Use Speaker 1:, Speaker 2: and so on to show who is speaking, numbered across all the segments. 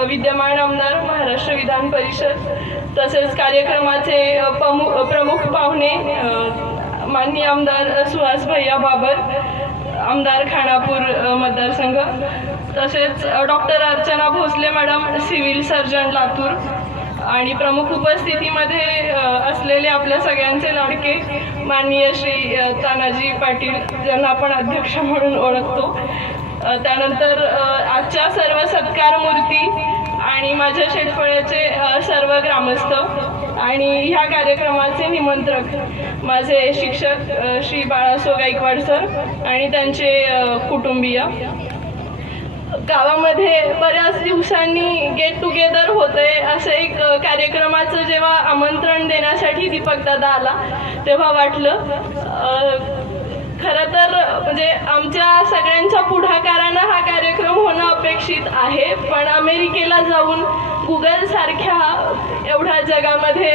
Speaker 1: विद्यमान आमदार महाराष्ट्र विधान परिषद तसेच कार्यक्रमाचे प्रमु प्रमुख पाहुणे माननीय आमदार सुहास भैया बाबर आमदार खानापूर मतदारसंघ तसेच doctor Archana Bhosale madam civil surgeon Latur आणि प्रमुख उपस्थितीमध्ये असलेले आपल्या सगळ्यांचे लाडके माननीय श्री तानाजी पाटील ज्यांना आपण अध्यक्ष म्हणून ओळखतो. त्यानंतर आजच्या सर्व सत्कार मूर्ती आणि माझ्या शेटफळ्याचे सर्व ग्रामस्थ आणि ह्या कार्यक्रमाचे निमंत्रक माझे शिक्षक श्री बाळासो गायकवाड सर आणि त्यांचे कुटुंबीय. गावामध्ये बऱ्याच दिवसांनी गेट टुगेदर होते असं एक कार्यक्रमाचं जेव्हा आमंत्रण देण्यासाठी दीपक दादा आला तेव्हा वाटलं खरं तर म्हणजे आमच्या सगळ्यांच्या पुढाकारानं हा कार्यक्रम होणं अपेक्षित आहे पण अमेरिकेला जाऊन गुगल सारख्या एवढ्या जगामध्ये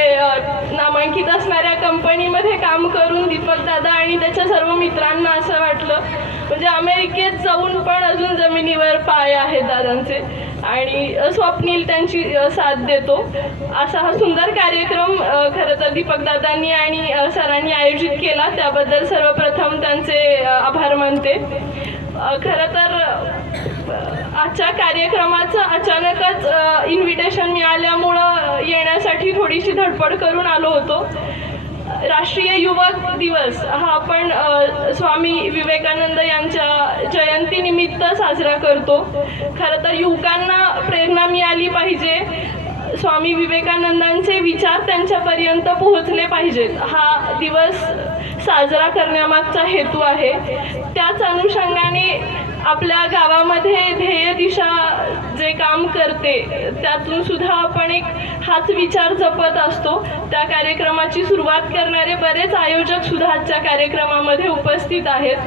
Speaker 1: नामांकित असणाऱ्या कंपनीमध्ये काम करून दीपक दादा आणि त्याच्या सर्व मित्रांना असं वाटलं म्हणजे अमेरिकेत जाऊन पण अजून जमिनीवर पाय आहेत दादांचे आणि स्वप्नील त्यांची साथ देतो. असा हा सुंदर कार्यक्रम खरं तर दीपक दादांनी आणि सरांनी मला त्याबद्दल सर्वप्रथम त्यांचे आभार मानते. खरं तर आजच्या कार्यक्रमाचं अचानकच इन्व्हिटेशन मिळाल्यामुळं येण्यासाठी थोडीशी धडपड करून आलो होतो. राष्ट्रीय युवक दिवस हा आपण स्वामी विवेकानंद यांच्या जयंतीनिमित्त साजरा करतो. खरं तर युवकांना प्रेरणा मिळाली पाहिजे. स्वामी विवेकानंदांचे विचार त्यांच्यापर्यंत पोहोचले पाहिजेत. हा दिवस साजरा करण्यामागचा हेतू आहे. त्याच अनुषंगाने आपल्या गावामध्ये ध्येय दिशा जे काम करते त्यातून सुद्धा आपण एक हाच विचार जपत असतो. त्या कार्यक्रमाची सुरुवात करणारे बरेच आयोजक सुद्धा आजच्या कार्यक्रमामध्ये उपस्थित आहेत.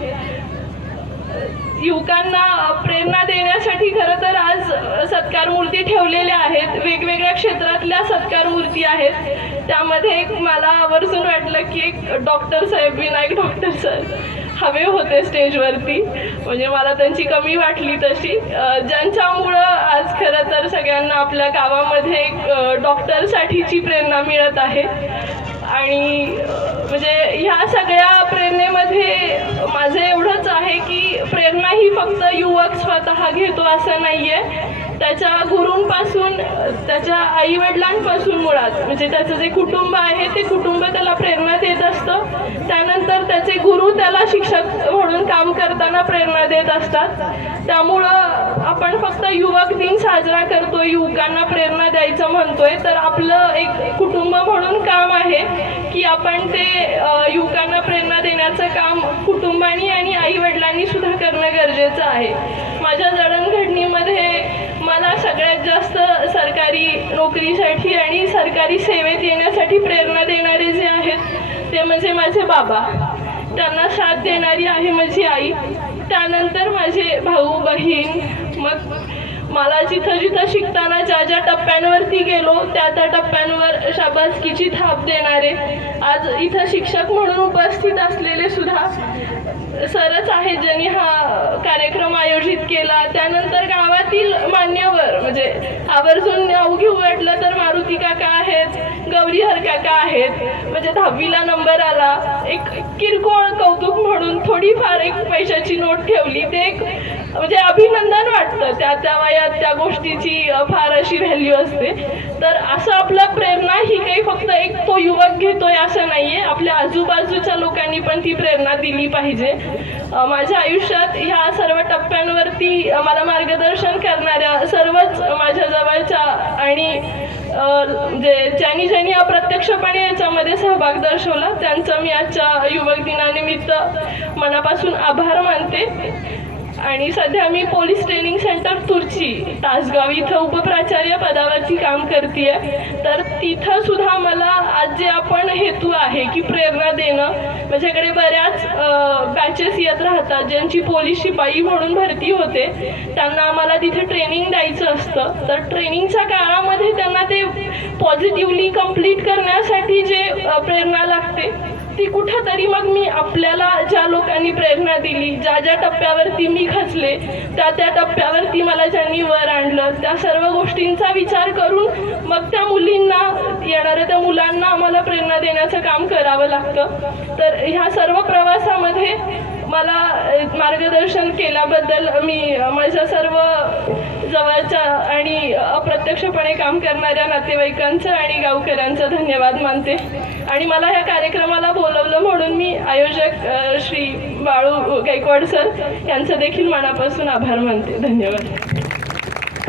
Speaker 1: युवकांना प्रेरणा देण्यासाठी खरं तर सत्कार मूर्ती ठेवलेल्या आहेत. वेगवेगळ्या क्षेत्रातल्या सत्कार मूर्ती आहेत. त्यामध्ये एक मला आवर्जून वाटलं की एक डॉक्टर साहेब विनायक डॉक्टर सर हवे होते स्टेजवरती. म्हणजे मला त्यांची कमी वाटली तशी. ज्यांच्यामुळं आज खरं तर सगळ्यांना आपल्या गावामध्ये एक डॉक्टरसाठीची प्रेरणा मिळत आहे. आणि म्हणजे ह्या सगळ्या प्रेरणेमध्ये माझं एवढंच आहे की प्रेरणा ही फक्त युवक स्वतः घेतो असं नाही आहे त्याच्या गुरूंपासून त्याच्या आईवडिलांपासून मुळात म्हणजे त्याचं जे कुटुंब आहे ते कुटुंब त्याला प्रेरणा देत असतं. त्यानंतर त्याचे गुरु त्याला शिक्षक म्हणून करताना प्रेरणा देत असतात. त्यामुळं आपण फक्त युवक दिन साजरा करतोय युवकांना प्रेरणा द्यायचं म्हणतोय. तर आपलं एक कुटुंब म्हणून काम आहे की आपण ते युवकांना प्रेरणा देण्याचं काम कुटुंबानी आणि आई वडिलांनी सुद्धा करणं गरजेचं आहे. माझ्या जडणघडणीमध्ये मला सगळ्यात जास्त सरकारी नोकरीसाठी आणि सरकारी सेवेत येण्यासाठी प्रेरणा देणारे जे आहेत ते म्हणजे माझे बाबा. त्यांना साथ देणारी आहे माझी आई. त्यानंतर माझे भाऊ बहीण मग मला जिथं जिथं शिकताना ज्या ज्या टप्प्यांवरती गेलो त्या त्या टप्प्यांवर शाबासकीची थाप देणारे. आज इथं शिक्षक म्हणून उपस्थित असलेले सुद्धा सरच आहेत ज्यांनी हा कार्यक्रम आयोजित केला. त्यानंतर गावातील मान्यवर म्हणजे आवर्जून अवघी घेऊ वाटलं तर मारुती काका आहेत गौरी हर काका आहेत. म्हणजे दहावीला नंबर आला. एक किरकोळ कौतुक म्हणून थोडीफार एक पैशाची नोट ठेवली. ते एक म्हणजे अभिनंदन वाटतं. त्या त्या वयात त्या गोष्टीची फार अशी व्हॅल्यू असते. तर असं आपलं प्रेरणा ही काही फक्त एक तो युवक घेतोय असं नाहीये. आपल्या आजूबाजूच्या लोकांनी पण ती प्रेरणा दिली पाहिजे. माझ्या आयुष्यात ह्या सर्व टप्प्यांवरती मला मार्गदर्शन करणाऱ्या सर्वच माझ्या जवळच्या आणि म्हणजे ज्यांनी ज्यांनी अप्रत्यक्षपणे याच्यामध्ये सहभाग दर्शवला त्यांचं मी आजच्या युवक दिनानिमित्त मनापासून आभार मानते. आणि सध्या मी police training centre Turchi Tasgaon इथं उपप्राचार्य पदावरती काम करते तर तिथं सुद्धा मला आज जे आपण हेतू आहे की प्रेरणा देणं माझ्याकडे बऱ्याच बॅचेस येत राहतात ज्यांची पोलीस शिपाई म्हणून भरती होते. त्यांना आम्हाला तिथे ट्रेनिंग द्यायचं असतं. तर ट्रेनिंगच्या काळामध्ये त्यांना ते पॉझिटिव्हली कंप्लीट करण्यासाठी जे प्रेरणा लागते ती कुठंतरी मग मी आपल्याला ज्या लोकांनी प्रेरणा दिली ज्या ज्या टप्प्यावरती मी खचले त्या त्या टप्प्यावरती मला ज्यांनी वर आणलं त्या सर्व गोष्टींचा विचार करून मग त्या मुलींना येणाऱ्या त्या मुलांना आम्हाला प्रेरणा देण्याचं काम करावं लागतं. तर ह्या सर्व प्रवासामध्ये मला मार्गदर्शन केल्याबद्दल मी माझ्या सर्व जवळच्या आणि अप्रत्यक्षपणे काम करणाऱ्या नातेवाईकांचं आणि गावकऱ्यांचं धन्यवाद मानते. आणि मला ह्या कार्यक्रमाला बोलवलं म्हणून मी आयोजक श्री बाळू गायकवाड सर यांचं देखील मनापासून आभार मानते. धन्यवाद.